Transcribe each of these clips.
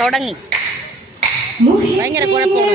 തുടങ്ങി ഭയങ്കര കുഴപ്പമാണ്.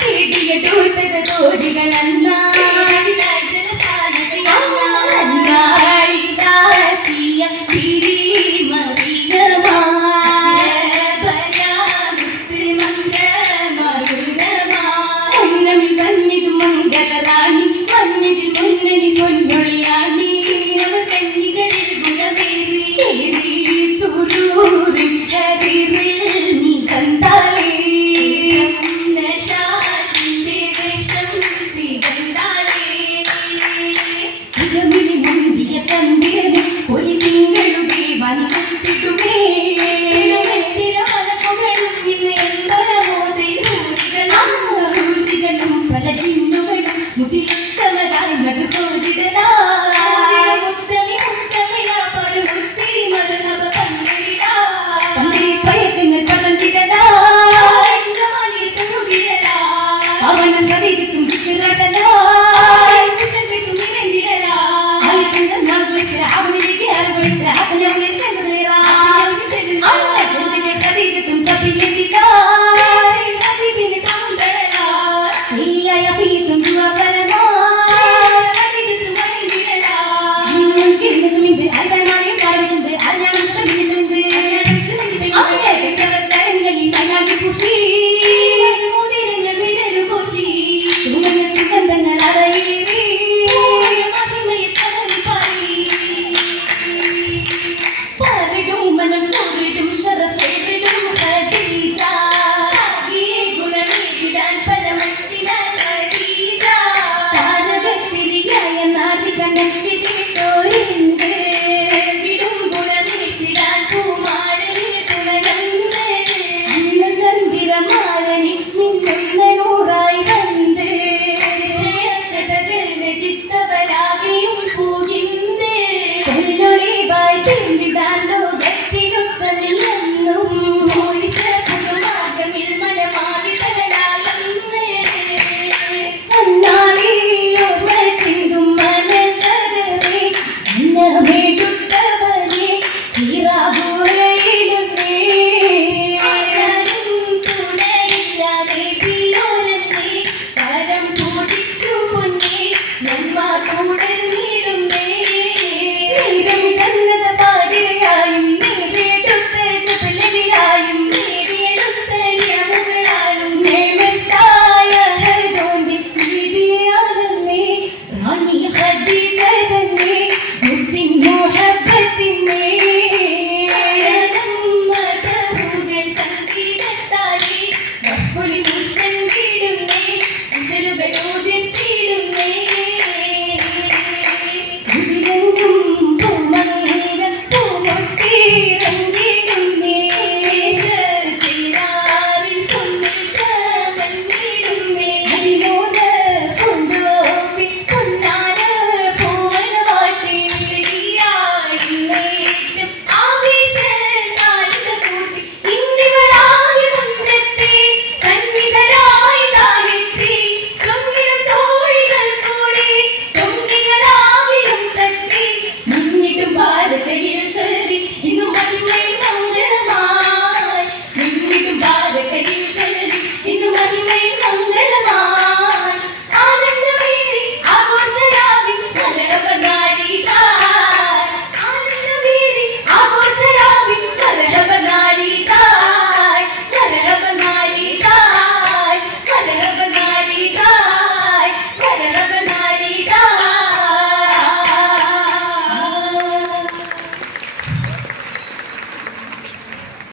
കിടിയ തൂത്തത് തോടികളെന്ന